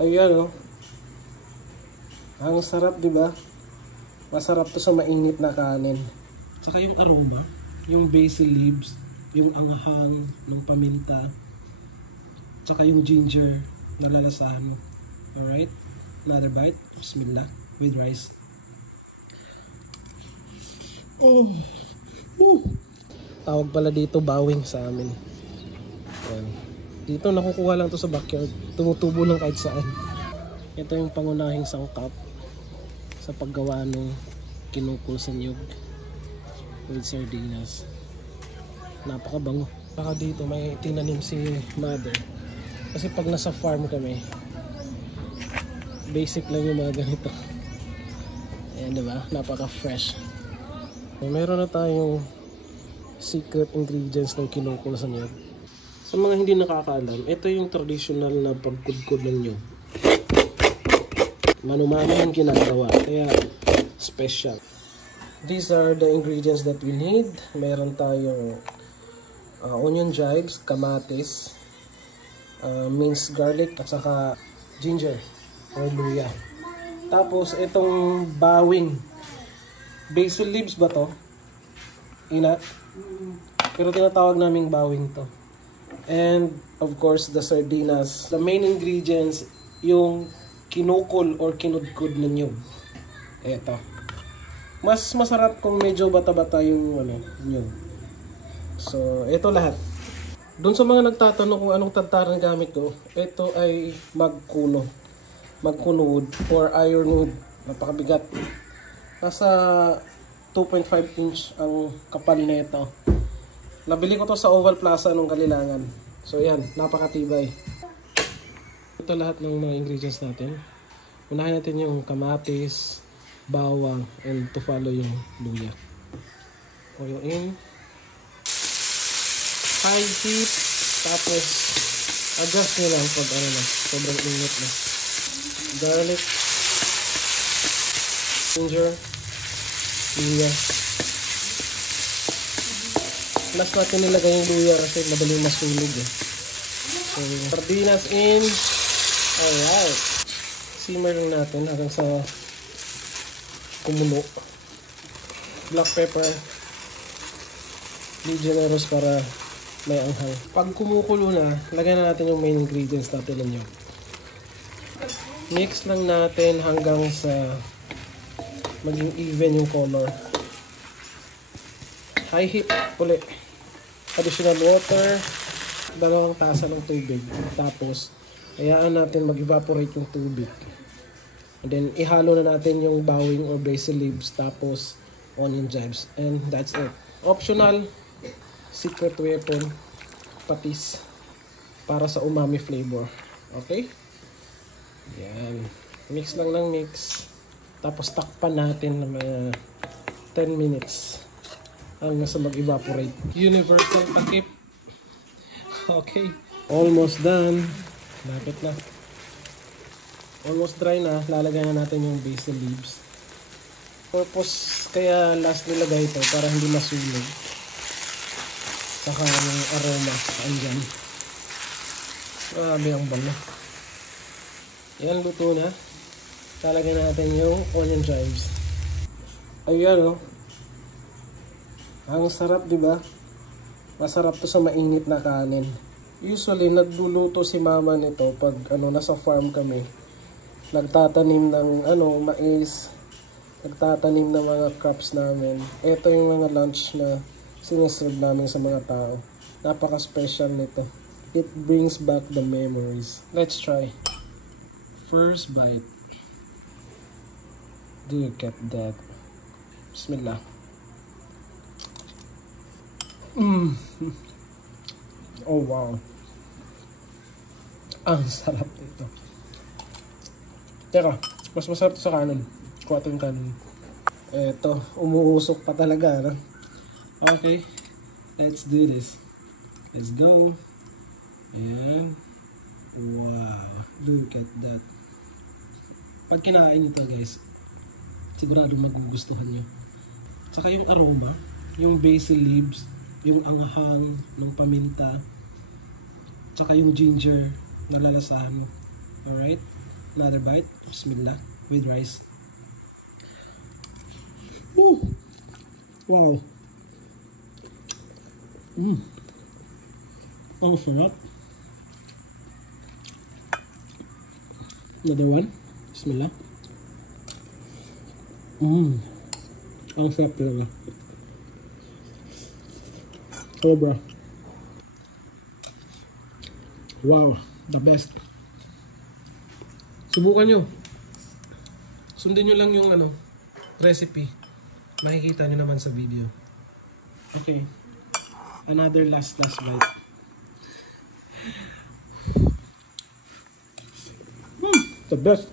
Ayan, oh. Ang sarap, di ba? Masarap to sa mainit na kanin. Saka yung aroma, yung basil leaves, yung anghang ng paminta, saka yung ginger na lalasahan mo. Alright? Another bite. Bismillah. With rice. Tawag pala dito bawing sa amin. Ayan. Dito nakukuha lang to sa backyard. Tumutubo lang kahit saan. Ito yung pangunahing sangkap sa paggawa ng kinukul sa niyog with sardinas. Napakabango. Baka dito may tinanim si mother. Kasi pag nasa farm kami, basic lang yung mga ganito. Ayan, diba? Napaka-fresh. Meron na tayong secret ingredients ng kinukul sa niyog. Sa mga hindi nakakaalam, ito yung traditional na pagkudkod ng niyog. Mano-mano yung ginagawa, kaya special. These are the ingredients that we need. Meron tayong onion chives, kamatis, minced garlic, at saka ginger or luya. Tapos itong bawing, basil leaves ba to? Ina? Pero tinatawag naming bawing to. And of course the sardinas. The main ingredients yung kinukul or kinudkud na niyog. Eto. Mas masarap kung medyo bata-bata yung niyog. So, ito lahat. Doon sa mga nagtatanong kung anong tantaran gamit ko, ito ay magkuno. Magkuno wood or iron wood. Napakabigat. Nasa 2.5 inch ang kapal nito. Nabili ko to sa Oval Plaza nung Kalilangan. So, yan. Napakatibay. Ito lahat ng mga ingredients natin. Unahin natin yung kamatis, bawang, and to follow yung luya. Oil in. High heat. Tapos, adjust nyo lang pag sobrang init na. Garlic. Ginger. Luya. Last natin nilagay yung luya kasi madaling masunog eh. So, sardinas in. Alright. Simmer lang natin hanggang sa kumulo. Black pepper. Be generous para may anghang. Pag kumukulo na, lagyan na natin yung main ingredients natin ninyo. Mix lang natin hanggang sa maging even yung color. High heat uli. Additional water. 2 tasa ng tubig. Tapos, hayaan natin mag-evaporate yung tubig. And then, ihalo na natin yung bawing or basil leaves. Tapos, onion chives. And that's it. Optional, secret weapon, patis. Para sa umami flavor. Okay? Yan. Mix lang ng mix. Tapos, takpan natin ng mga 10 minutes. Hanggang sa mag-evaporate. Universal takip. Okay. Almost done. Lapit na. Almost dry na. Lalagyan na natin yung basil leaves. Purpose kaya last nilagay ito para hindi masunog. Saka yung aroma. Andyan. Grabe ang bango. Yan, luto na. Lalagyan natin yung onion chives. Ayan, oh. Ang sarap, di ba? Masarap to sa mainit na kanin. Usually, nagluluto si mama nito pag nasa farm kami. Nagtatanim ng mais, nagtatanim ng mga crops namin. Ito yung mga lunch na siniserve namin sa mga tao. Napaka-special nito. It brings back the memories. Let's try. First bite. Look at that. Bismillah. Oh wow. Ang sarap nito. Teka, mas masarap sa kanin. Kuha ito yung kanin. Eto, umuusok pa talaga. No? Okay, let's do this. Let's go. Ayan. Wow, look at that. Pag kinain nyo to guys, sigurado magugustuhan nyo. Saka yung aroma, yung basil leaves, yung anghang ng paminta, saka yung ginger na lalasahan mo. Alright? Another bite. Bismillah. With rice. Woo! Wow. Ang sarap. Another one. Bismillah. Ang sarap talaga. Sobra. Wow. The best. Subukan nyo. Sundin nyo lang yung recipe. Makikita nyo naman sa video. Okay. Another last bite. The best.